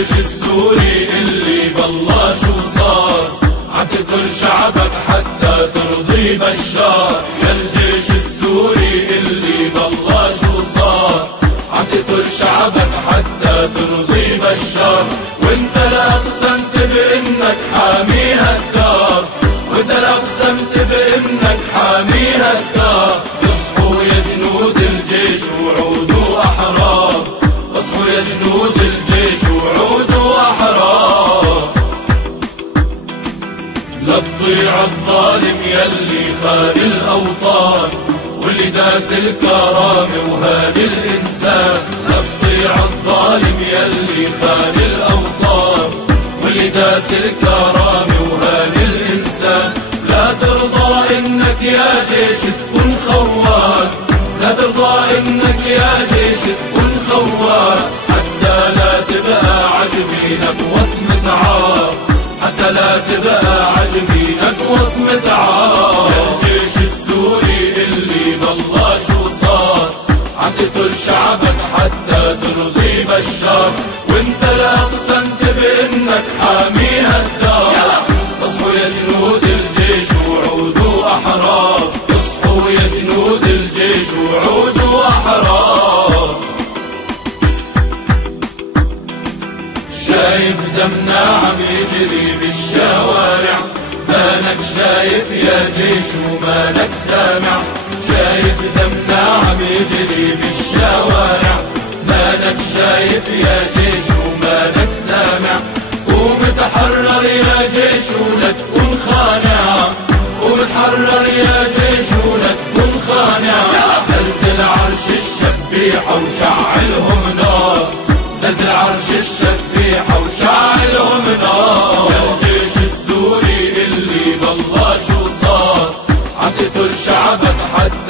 الجيش السوري اللي بلش وصار، عتقتل شعبك حتى ترضي بشار. يا الجيش السوري اللي بلش وصار، عتقتل شعبك حتى ترضي بشار. وانت لا اقسمت بانك حاميها الدار، وانت لا اقسمت بانك حاميها الدار. اصحوا يا جنود الجيش وعودوا احرار، اصحوا يا جنود الجيش وعودوا احرار. لا تطيع الظالم يلي خان الاوطان، واللي داس الكرامة وهان الانسان. لا تطيع الظالم يلي خان الاوطان، واللي داس الكرامة وهان الانسان. لا ترضى انك يا جيش تكون خوان، لا ترضى انك يا جيش تكون خوان. حتى لا تبقى عجبينك وصمة عار، حتى لا تبقى عجبينك وصمة عار. يا الجيش السوري اللي بلش وصار، عتقتل شعبك حتى ترضي بشار. وانت لا اقسمت بانك حاميها الدار. اصحوا يا جنود الجيش وعودوا احرار، اصحوا يا جنود الجيش وعودوا احرار. شايف دمنا عم يجري بالشوارع، مالك شايف يا جيش ومالك سامع. شايف دمنا عم يجري بالشوارع، مالك شايف يا جيش ومالك سامع. قوم اتحرر يا جيش ولا تكون خانع، قوم اتحرر يا جيش ولا تكون خانع. زلزل عرش الشبيحة وشعلهم نار، زلزل عرش الشبيحة وشعلهم نار. يا الجيش السوري اللي بلش وصار، عتقتل شعبك حتى